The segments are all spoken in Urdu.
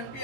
MP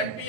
MP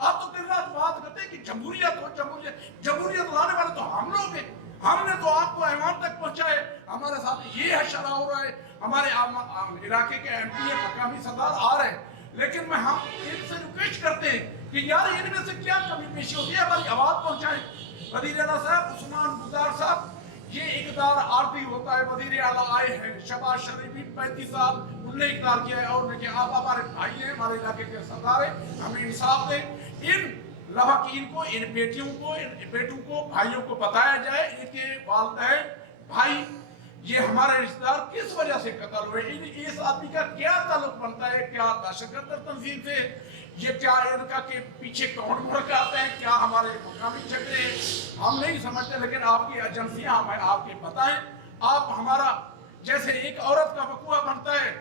آپ تو دن رات بات کرتے ہیں کہ جمہوریت ہو، جمہوریت لانے والے تو ہم لوگ ہیں، ہم نے تو آپ کو ایوان تک پہنچائے، ہمارے ساتھ یہ حشرہ ہو رہا ہے، ہمارے علاقے کے ایم پی مقامی صدر آ رہے ہیں، لیکن ہم ان سے ریکویسٹ کرتے ہیں کہ یار ان میں سے کیا کمی پیشی ہوتی ہے، ہماری آواز پہنچائیں۔ وزیر اعلیٰ صاحب عثمان بزدار صاحب، یہ اقدار عارضی ہوتا ہے، وزیر اعلیٰ آئے ہیں، شہباز شریف بھی 35 سال انہوں نے اقدار کیا ہے، اور انہوں نے کہا آپ ہمارے بھائی ہیں، ہمارے علاقے کے سردار ہیں، ہمیں انصاف دیں، ان لواحقین کو، ان بیٹیوں کو، ان بیٹوں کو، بھائیوں کو بتایا جائے، ان کے والدین بھائی یہ ہمارے رشتہ دار کس وجہ سے قتل ہوئے، اس آدمی کا کیا تعلق بنتا ہے، کیا دہشت گرد تنظیم سے، یہ کیا ان کا کے پیچھے کون مڑک آتے ہیں، کیا ہمارے مقامی جھگڑے ہیں، ہم نہیں سمجھتے، لیکن آپ کی ایجنسیاں ہمیں آپ کے بتائیں، آپ ہمارا جیسے ایک عورت کا وقوع بنتا ہے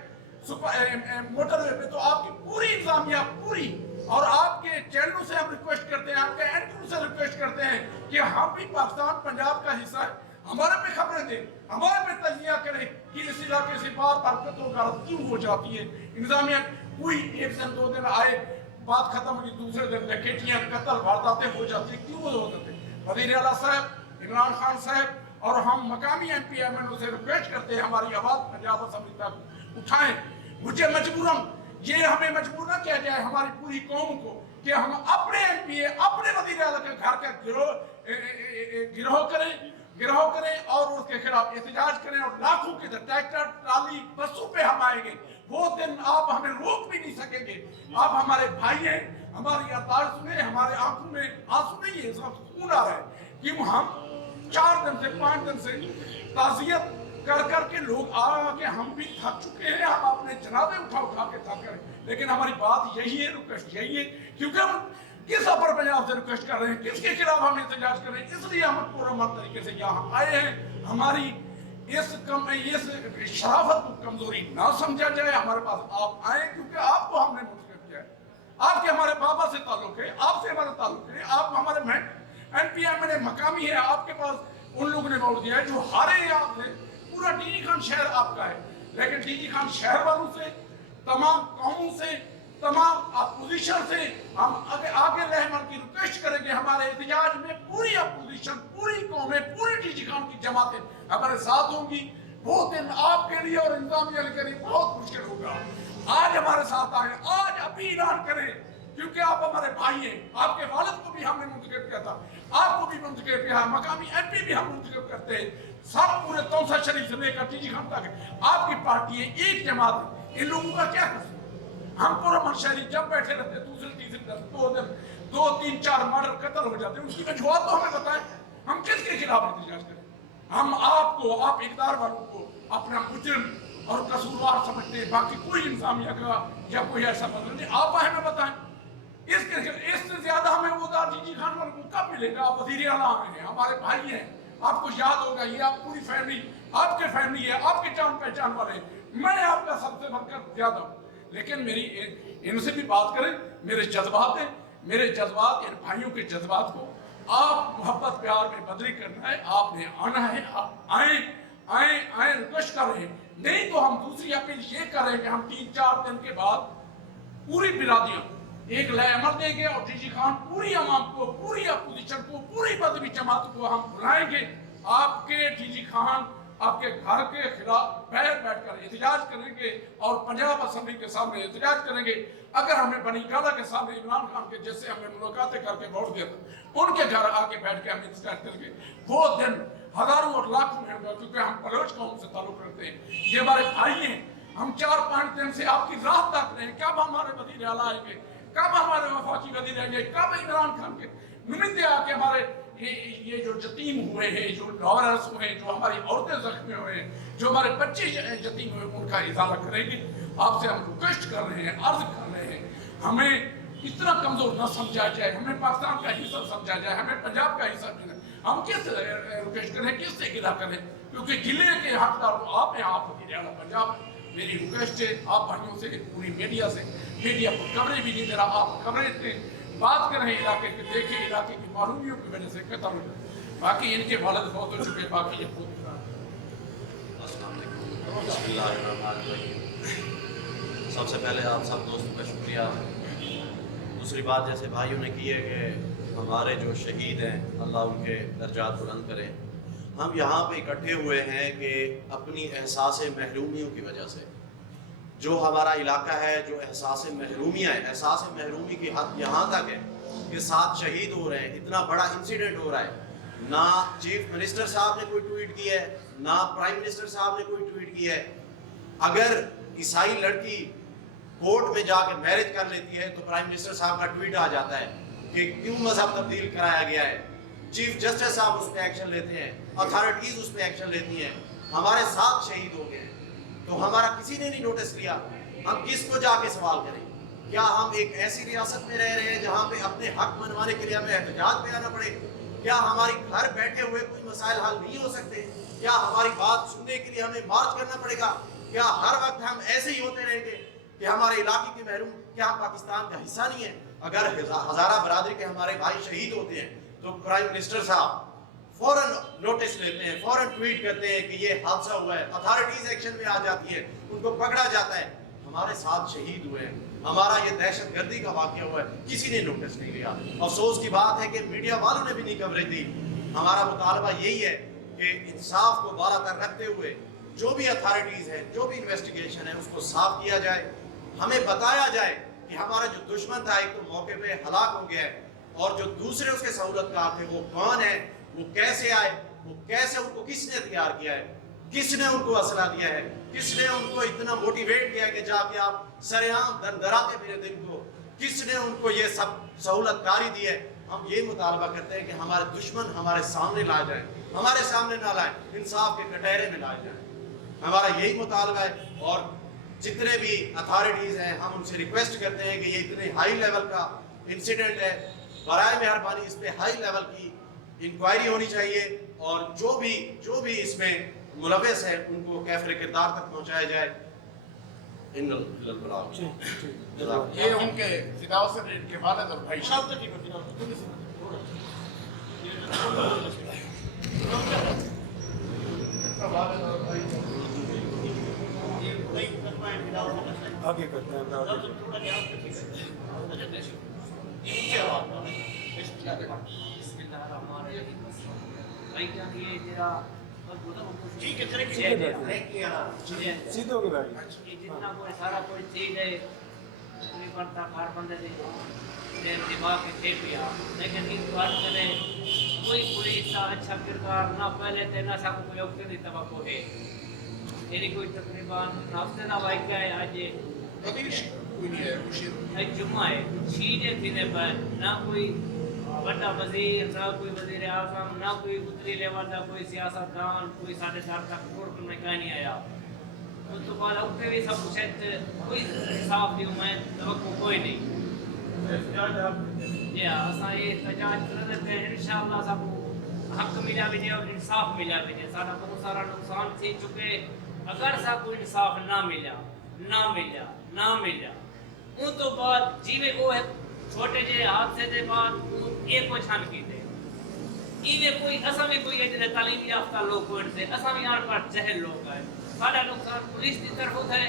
موٹر وے پہ، تو آپ کی پوری انتظامیہ پوری، اور آپ کے چینلوں سے ہم ریکویسٹ کرتے ہیں، آپ کے اینکروں سے ریکویسٹ کرتے ہیں کہ ہم بھی پاکستان پنجاب کا حصہ ہے، ہمارے پہ خبریں دیں، ہمارے پہ تجزیہ کریں کہ اس علاقے سے بار بار قتل و غارت کیوں ہو جاتی ہے، انتظامیہ کوئی ایک دن 2 دن آئے، بات ختم ہوئی، دوسرے دن ڈکیٹیاں، قتل وارداتیں ہو جاتی ہیں، کیوں ہو جاتے ہیں؟ وزیر اعلیٰ صاحب، عمران خان صاحب اور ہم مقامی ایم پی ایم این او سے ریکویسٹ کرتے ہیں ہماری آواز پنجاب اسمبلی تک اٹھائیں، مجھے مجبوراً یہ ہمیں مجبور نہ کیا جائے ہماری پوری قوم کو کہ ہم اپنے ایم پی اے، اپنے وزیر اعلیٰ کے گھر کا گروہ کریں اور اس کے خلاف احتجاج کریں، اور لاکھوں کے ٹریکٹر ٹرالی بسوں پہ ہم آئیں گے، وہ دن آپ ہمیں روک بھی نہیں سکیں گے، آپ ہمارے بھائی ہیں، ہماری ارداز سنیں، ہمارے آنکھوں میں آنسو نہیں ہے، اس وقت خون آ رہا ہے، کیوں ہم 4 دن سے 5 دن سے تعزیت کر کے لوگ آ کے ہم بھی تھک چکے ہیں، ہم اپنے جنازے اٹھا کے تھک گئے، لیکن ہماری بات یہی ہے، ریکویسٹ یہی ہے، کیونکہ ہم کس اپر پنجاب سے ریکویسٹ کر رہے ہیں، کس کے خلاف ہم احتجاج کر رہے ہیں، اس لیے ہم پرامن طریقے سے یہاں آئے ہیں، ہماری اس شرافت کو کمزوری نہ سمجھا جائے، ہمارے پاس آپ آئیں کیونکہ آپ کو ہم نے منتخب کیا ہے، آپ کے ہمارے بابا سے تعلق ہے، آپ سے ہمارا تعلق ہے، آپ ہمارے این پی ایم این اے مقامی ہے، آپ کے پاس ان لوگوں نے ووٹ دیا ہے جو ہارے ہیں آپ سے، پورا ڈی جی خان شہر آپ کا ہے، لیکن ڈی جی خان شہر والوں سے، تمام قوموں سے، تمام اپوزیشن سے ہم آگے رہنمائی کی ریکویسٹ کریں گے، ہمارے احتجاج میں پوری اپوزیشن، پوری قومیں، پوری ڈی جی خان کی جماعتیں ہمارے ساتھ ہوں گی، وہ دن آپ کے لیے اور انتظامیہ کے لیے بہت مشکل ہوگا، آج ہمارے ساتھ آئیں، آج ابھی اعلان کریں، کیونکہ آپ ہمارے بھائی ہیں، آپ کے والد کو بھی ہم نے منتخب کیا تھا، آپ کو بھی منتخب کیا ہے، مقامی ایم پی بھی ہم منتخب کرتے ہیں، سب پورے 64 شریف سے لے کر ڈی جی خان تک آپ کی پارٹی ہے، ایک جماعت ہے، ان لوگوں کا کیا قصور؟ ہم پرامن شہری جب بیٹھے رہتے ہیں، دوسرے تیسرے دن 2 دن 2 3 4 مرڈر قتل ہو جاتے ہیں، ان کی وجوہات تو ہمیں بتائیں، ہم کس کے خلاف احتجاج کریں؟ ہم آپ کو، آپ اقتدار والوں کو اپنا مجرم اور قصوروار سمجھتے ہیں، باقی کوئی انتظامیہ کا یا کوئی ایسا مطلب نہیں، آپ ہمیں بتائیں، اس سے زیادہ ہمیں وہ ڈی جی خان والوں کو کب ملے گا؟ آپ وزیر اعلیٰ ہیں، ہمارے بھائی ہیں، آپ کو یاد ہوگا، یہ آپ پوری فیملی، آپ کے فیملی ہے، آپ کے جان پہچان والے ہیں، میں آپ کا سب سے بڑھ کر زیادہ ہوں، لیکن میری ان سے بھی بات کریں، میرے جذبات ہیں، میرے جذبات ان بھائیوں کے جذبات کو آپ محبت پیار میں بدلی کرنا ہے، آپ نے آنا ہے، آپ آئیں ریکویسٹ کر رہے ہیں، نہیں تو ہم دوسری اپیل یہ کر رہے ہیں کہ ہم 3-4 دن کے بعد پوری برادریوں ایک لئے عمل دیں گے، اور ڈی جی خان پوری عوام کو، پوری اپوزیشن کو، پوری مذہبی جماعت کو ہم بلائیں گے، آپ کے ڈی جی خان آپ کے گھر کے خلاف بیٹھ کر احتجاج کریں گے، اور پنجاب اسمبلی کے سامنے احتجاج کریں گے، اگر ہمیں بنی گالہ کے سامنے عمران خان کے جیسے ہمیں ملاقاتیں کر کے ووٹ دیا تھا، ان کے گھر آ کے بیٹھ کے ہم احتجاج کریں گے، وہ دن ہزاروں اور لاکھوں میں ہوگا، کیونکہ ہم بلوچ قوم سے تعلق رکھتے ہیں، یہ ہمارے بھائی ہیں، ہم 4-5 دن سے آپ کی راہ تک رہے ہیں، کب ہمارے وزیر اعلیٰ آئیں گے، کب ہمارے وفاقی وزیر آئیں گے، کب عمران خان کے نمائندے آ کے ہمارے یہ جو یتیم ہوئے ہیں، جو لاورس ہوئے ہیں، جو ہماری عورتیں زخمی ہوئے ہیں، جو ہمارے بچے یتیم ہوئے ہیں، ان کا ازالہ کریں گے، آپ سے ہم ریکویسٹ کر رہے ہیں، عرض کر رہے ہیں، ہمیں اتنا کمزور نہ سمجھا جائے، ہمیں پاکستان کا حصہ سمجھا جائے، ہمیں پنجاب کا حصہ نہیں، ہم کس سے ریکویسٹ کریں، کس سے گلہ کریں، کیونکہ گلے کے حقدار تو آپ ہیں، آپ وزیر اعلیٰ پنجاب، میری ریکویسٹ ہے آپ بھائیوں سے، پوری میڈیا سے، میڈیا کو کوریج بھی نہیں دے رہا، آپ کوریج دیں، بات کریں علاقے کے، دیکھیں علاقے کی معلومیوں کی وجہ سے قتل ہو جائے، باقی ان کے والد بہت ہو چکے، باقی یہ خود السلام علیکم، بسم اللہ الرحمن الرحیم۔ سب سے پہلے آپ سب دوستوں کا شکریہ دوسری بات جیسے بھائیوں نے کی ہے کہ ہمارے جو شہید ہیں اللہ ان کے درجات بلند کرے، ہم یہاں پہ اکٹھے ہوئے ہیں کہ اپنی احساس محرومیوں کی وجہ سے جو ہمارا علاقہ ہے، جو احساس محرومیاں ہیں، احساس محرومی کی حد یہاں تک ہے کہ 7 شہید ہو رہے ہیں، اتنا بڑا انسیڈنٹ ہو رہا ہے، نہ چیف منسٹر صاحب نے کوئی ٹویٹ کی ہے، نہ پرائم منسٹر صاحب نے کوئی ٹویٹ کی ہے۔ اگر عیسائی لڑکی کورٹ میں جا کے میرج کر لیتی ہے تو پرائم منسٹر صاحب کا ٹویٹ آ جاتا ہے کہ کیوں مذہب تبدیل کرایا گیا ہے، چیف جسٹس صاحب اس پہ ایکشن لیتے ہیں، اتھارٹیز اس پہ ایکشن لیتی ہیں، ہمارے 7 شہید ہو گئے ہیں تو ہمارا کسی نے نہیں نوٹس لیا۔ ہم کس کو جا کے سوال کریں؟ کیا ہم ایک ایسی ریاست میں رہ رہے ہیں جہاں پہ اپنے حق منوانے کے لیے ہمیں احتجاج پہ آنا پڑے؟ کیا ہماری گھر بیٹھے ہوئے کوئی مسائل حل نہیں ہو سکتے؟ کیا ہماری بات سننے کے لیے ہمیں مارچ کرنا پڑے گا؟ کیا ہر وقت ہم ایسے ہی ہوتے رہیں گے کہ ہمارے علاقے کے محروم کیا پاکستان کا حصہ نہیں ہے؟ اگر ہزارہ برادری کے ہمارے بھائی شہید ہوتے ہیں تو پرائم منسٹر صاحب فوراً نوٹس لیتے ہیں، فوراً ٹویٹ کرتے ہیں کہ یہ حادثہ ہوا ہے، اتھارٹیز ایکشن میں آ جاتی ہے، ان کو پکڑا جاتا ہے۔ ہمارے 7 شہید ہوئے ہیں، ہمارا یہ دہشت گردی کا واقعہ ہوا ہے، کسی نے نوٹس نہیں لیا۔ افسوس کی بات ہے کہ میڈیا والوں نے بھی نہیں کوریج دی۔ ہمارا مطالبہ یہی ہے کہ انصاف کو بالا تر رکھتے ہوئے جو بھی اتھارٹیز ہے، جو بھی انویسٹیگیشن ہے، اس کو صاف کیا جائے، ہمیں بتایا جائے کہ ہمارا جو دشمن تھا ایک تو موقع پہ ہلاک ہو گیا ہے، اور جو دوسرے اس کے سہولت کار تھے وہ کون ہے، وہ کیسے آئے، وہ کیسے، ان کو کس نے تیار کیا ہے، کس نے ان کو اسلحہ دیا ہے، کس نے ان کو اتنا موٹیویٹ کیا ہے کہ جا کے آپ سرعام دراتے میرے دل کو، کس نے ان کو یہ سب سہولت کاری دی ہے۔ ہم یہ مطالبہ کرتے ہیں کہ ہمارے دشمن ہمارے سامنے لائے جائیں، ہمارے سامنے نہ لائیں، انصاف کے کٹہرے میں لائے جائیں۔ ہمارا یہی مطالبہ ہے، اور جتنے بھی اتھارٹیز ہیں ہم ان سے ریکویسٹ کرتے ہیں کہ یہ اتنے ہائی لیول کا انسیڈنٹ ہے، برائے مہربانی اس پہ ہائی لیول کی انکوائری ہونی چاہیے، اور جو بھی اس میں ملوث ہے ان کو کیفر کردار تک پہنچایا جائے۔ یہ ان کے فداء سے ان کے والد اور بھائی آگے کرتے ہیں سیدھے ہو کے بیٹھ جتنا کوئی سارا کوئی چیز ہے کوئی بنتا ہر بندے دے دماغ کے تھے پیا، لیکن اس بات کرے کوئی پولیس کا اچھا کردار نہ پہلے تھے نہ سب کوئی وقت کی توقع ہے۔ میری کوئی تقریباً ہفتے کا واقعہ ہے، آج جمعہ ہے، 6 دن پر نہ کوئی بڑا وزیر، نہ کوئی وزیر اعظم، نہ کوئی اتری لیول کا کوئی سیاست دان، کوئی 4.5 تک کوڑ میں کہیں نہیں آیا۔ اس تو بعد اتنے بھی سب کچھ کوئی انصاف کی امید توقع کوئی نہیں۔ جی ہاں، اساں یہ احتجاج کرتے ہیں، انشاءاللہ سب حق ملا بھی اور انصاف ملا بھی۔ سارا بہت سارا نقصان تھی چکے، اگر سا کوئی انصاف نہ ملا ان تو بعد جیوے کو چھوٹے جے حادثے دے بعد ایک کو چھان کی دے ایوے کوئی اساں بھی کوئی اجلے تعلیم یافتہ لوگ ہوئے تھے، اساں بھی آن پر جہل لوگ آئے، سارا نقصان پولیس کی طرف ہے،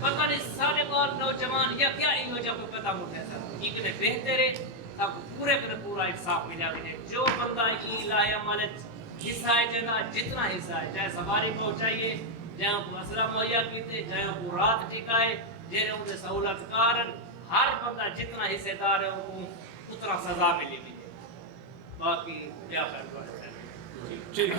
پتہ نہیں سارے بار نوجوان یا کیا انہوں جب پتہ اٹھے سر ایک نے بہتر ہے تب پورے پر پورا انصاف ملا بھی جو بندہ ای لایا مالک حصہ ہے جگہ جتنا حصہ ہے، چاہے سواری پہنچائیے، جہاں کو اسلحہ مہیا کیتے، جہاں کو رات ٹھکائے، جہاں انہیں سہولت کارن، ہر بندہ جتنا حصے دار ہے وہ اتنا سزا ملی بھی ہے۔ باقی کیا خیر ٹھیک